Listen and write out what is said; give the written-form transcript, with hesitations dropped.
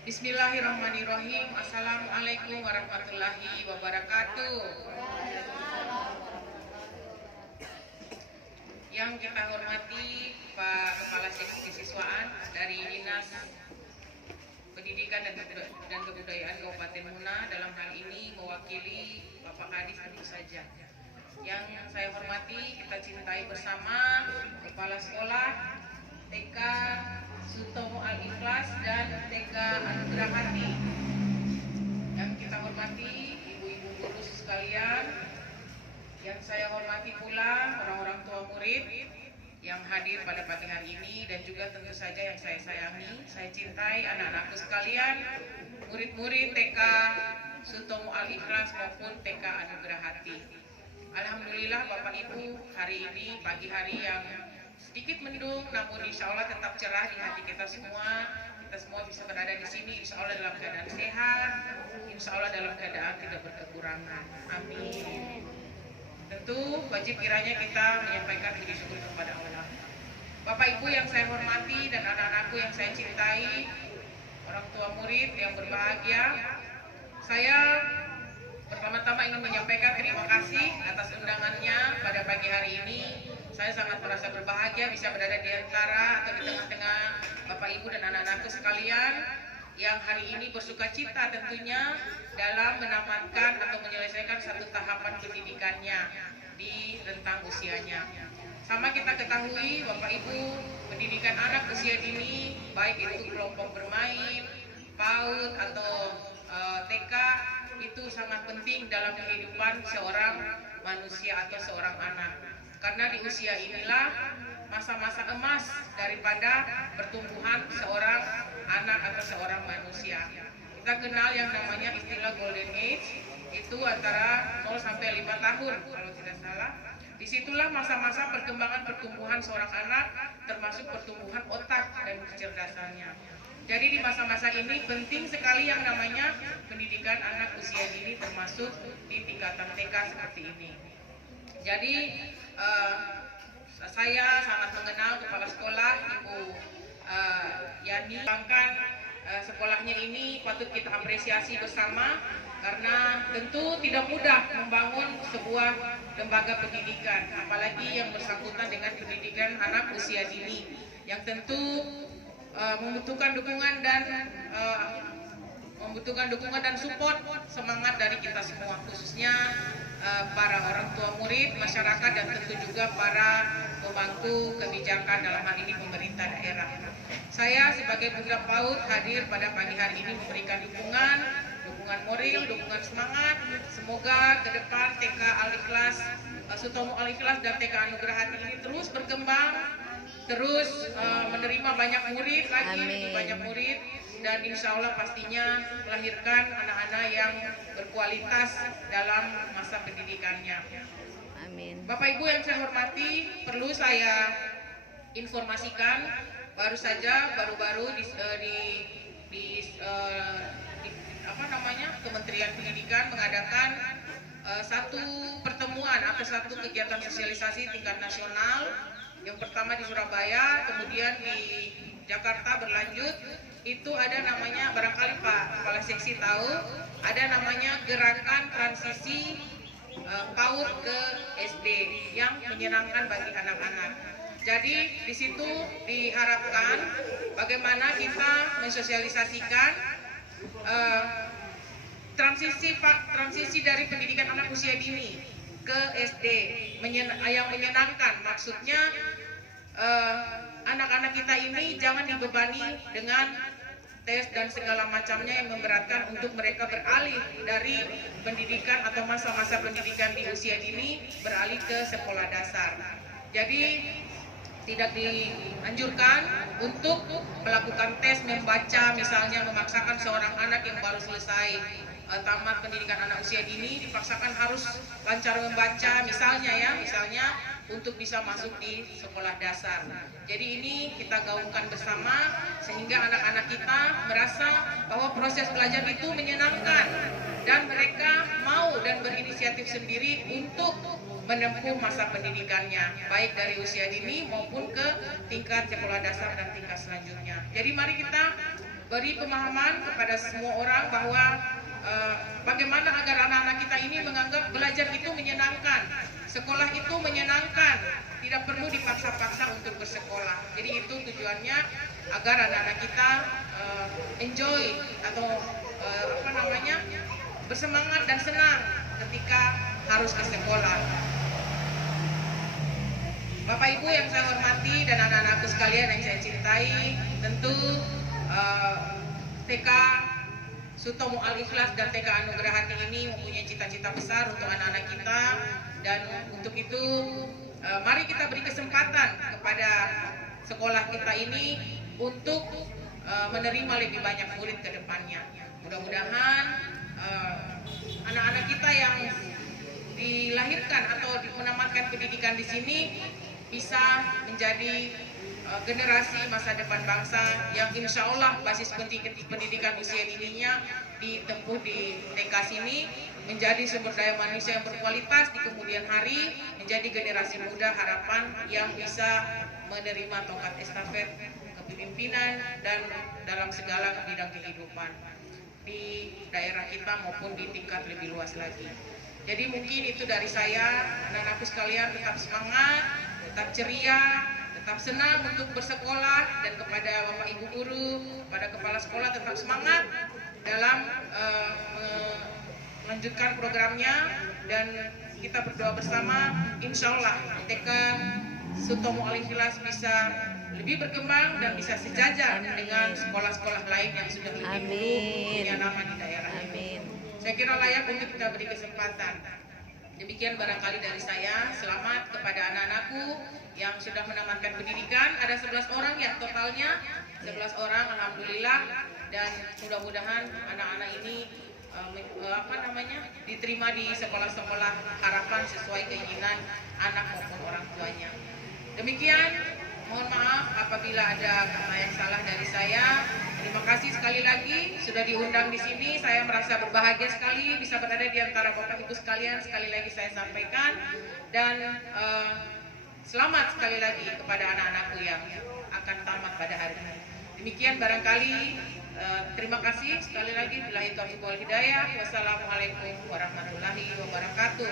Bismillahirrahmanirrahim. Assalamualaikum warahmatullahi wabarakatuh. Yang kita hormati Pak Kepala Seksi Kesiswaan dari Dinas Pendidikan dan Kebudayaan Kabupaten Muna, dalam hal ini mewakili Bapak Kadis tentu saja. Yang saya hormati, kita cintai bersama Kepala Sekolah TK Sutomo Al-Ikhlas dan TK Anugerah Hati. Yang kita hormati ibu-ibu guru sekalian, yang saya hormati pula orang-orang tua murid yang hadir pada pagi hari ini, dan juga tentu saja yang saya sayangi, saya cintai anak-anakku sekalian, murid-murid TK Sutomo Al-Ikhlas maupun TK Anugerah Hati. Alhamdulillah Bapak Ibu, hari ini pagi hari yang sedikit mendung, namun insya Allah tetap cerah di hati kita semua. Kita semua bisa berada di sini, insya Allah dalam keadaan sehat, insya Allah dalam keadaan tidak berkekurangan. Amin. Tentu wajib kiranya kita menyampaikan puji syukur kepada Allah. Bapak Ibu yang saya hormati dan anak-anakku yang saya cintai, orang tua murid yang berbahagia, saya pertama-tama ingin menyampaikan terima kasih atas undangannya pada pagi hari ini. Saya sangat merasa berbahagia bisa berada di antara atau di tengah-tengah Bapak Ibu dan anak-anakku sekalian yang hari ini bersuka cita tentunya dalam menamatkan atau menyelesaikan satu tahapan pendidikannya di rentang usianya. Sama kita ketahui Bapak Ibu, pendidikan anak usia dini, baik itu kelompok bermain, PAUD atau TK, itu sangat penting dalam kehidupan seorang manusia atau seorang anak. Karena di usia inilah masa-masa emas daripada pertumbuhan seorang anak atau seorang manusia. Kita kenal yang namanya istilah golden age, itu antara 0 sampai 5 tahun kalau tidak salah. Disitulah masa-masa perkembangan pertumbuhan seorang anak, termasuk pertumbuhan otak dan kecerdasannya. Jadi di masa-masa ini penting sekali yang namanya pendidikan anak usia dini, termasuk di tingkatan TK seperti ini. Jadi saya sangat mengenal kepala sekolah Ibu Yani. Bahkan sekolahnya ini patut kita apresiasi bersama, karena tentu tidak mudah membangun sebuah lembaga pendidikan, apalagi yang bersangkutan dengan pendidikan anak usia dini, yang tentu membutuhkan dukungan dan support semangat dari kita semua, khususnya para orang tua murid, masyarakat, dan tentu juga para pemangku kebijakan, dalam hal ini pemerintah daerah. Saya sebagai Bunda PAUD hadir pada pagi hari ini memberikan dukungan moral, dukungan semangat. Semoga ke depan TK Al-Ikhlas, Sutomo Al-Ikhlas dan TK Anugerah Hati ini terus berkembang, terus menerima banyak murid lagi, lebih banyak murid, dan insya Allah pastinya melahirkan anak-anak yang berkualitas dalam masa pendidikannya. Amin. Bapak Ibu yang saya hormati, perlu saya informasikan, baru-baru Kementerian Pendidikan mengadakan satu pertemuan atau satu kegiatan sosialisasi tingkat nasional. Yang pertama di Surabaya, kemudian di Jakarta berlanjut. Itu ada namanya, barangkali Pak Kepala Seksi tahu, ada namanya gerakan transisi PAUD ke SD yang menyenangkan bagi anak-anak. Jadi di situ diharapkan bagaimana kita mensosialisasikan transisi dari pendidikan anak usia dini ke SD yang menyenangkan. Maksudnya anak-anak kita ini jangan dibebani dengan tes dan segala macamnya yang memberatkan untuk mereka beralih dari pendidikan atau masa-masa pendidikan di usia dini beralih ke sekolah dasar. Jadi tidak dianjurkan untuk melakukan tes membaca, misalnya memaksakan seorang anak yang baru selesai tamat pendidikan anak usia dini dipaksakan harus lancar membaca misalnya untuk bisa masuk di sekolah dasar. Jadi ini kita gaungkan bersama sehingga anak-anak kita merasa bahwa proses belajar itu menyenangkan dan mereka mau dan berinisiatif sendiri untuk menempuh masa pendidikannya, baik dari usia dini maupun ke tingkat sekolah dasar dan tingkat selanjutnya. Jadi mari kita beri pemahaman kepada semua orang bahwa bagaimana agar anak-anak kita ini menganggap belajar itu menyenangkan, sekolah itu menyenangkan, tidak perlu dipaksa-paksa untuk bersekolah. Jadi itu tujuannya agar anak-anak kita enjoy atau bersemangat dan senang ketika harus ke sekolah. Bapak Ibu yang saya hormati dan anak-anakku sekalian yang saya cintai, tentu TK Sutomo Al-Ikhlas dan TK Anugerah Hati ini mempunyai cita-cita besar untuk anak-anak kita, dan untuk itu mari kita beri kesempatan kepada sekolah kita ini untuk menerima lebih banyak murid ke depannya. Mudah-mudahan anak-anak kita yang dilahirkan atau menamatkan pendidikan di sini bisa menjadi generasi masa depan bangsa yang insya Allah basis pendidikan usia dininya ditempuh di TK sini menjadi sumber daya manusia yang berkualitas di kemudian hari, menjadi generasi muda harapan yang bisa menerima tongkat estafet kepemimpinan dan dalam segala bidang kehidupan di daerah kita maupun di tingkat lebih luas lagi. Jadi mungkin itu dari saya, anak-anakku sekalian, tetap semangat, tetap ceria, tetap senang untuk bersekolah, dan kepada Bapak Ibu guru, pada kepala sekolah tetap semangat dalam melanjutkan programnya, dan kita berdoa bersama insya Allah TK Sutomo Al-Ikhlas bisa lebih berkembang dan bisa sejajar dengan sekolah-sekolah lain yang sudah lebih dulu punya nama di daerah ini. Saya kira layak untuk kita beri kesempatan. Demikian barangkali dari saya. Selamat kepada anak-anakku yang sudah menamatkan pendidikan. Ada 11 orang ya totalnya, 11 orang alhamdulillah, dan mudah-mudahan anak-anak ini diterima di sekolah-sekolah harapan sesuai keinginan anak maupun orang tuanya. Demikian, mohon maaf apabila ada kata yang salah dari saya. Terima kasih sekali lagi sudah diundang di sini. Saya merasa berbahagia sekali bisa berada di antara Bapak Ibu sekalian. Sekali lagi saya sampaikan, dan selamat sekali lagi kepada anak-anakku yang akan tamat pada hari ini. Demikian barangkali. Terima kasih sekali lagi. Billahi taufiq wal hidayah. Wassalamualaikum warahmatullahi wabarakatuh.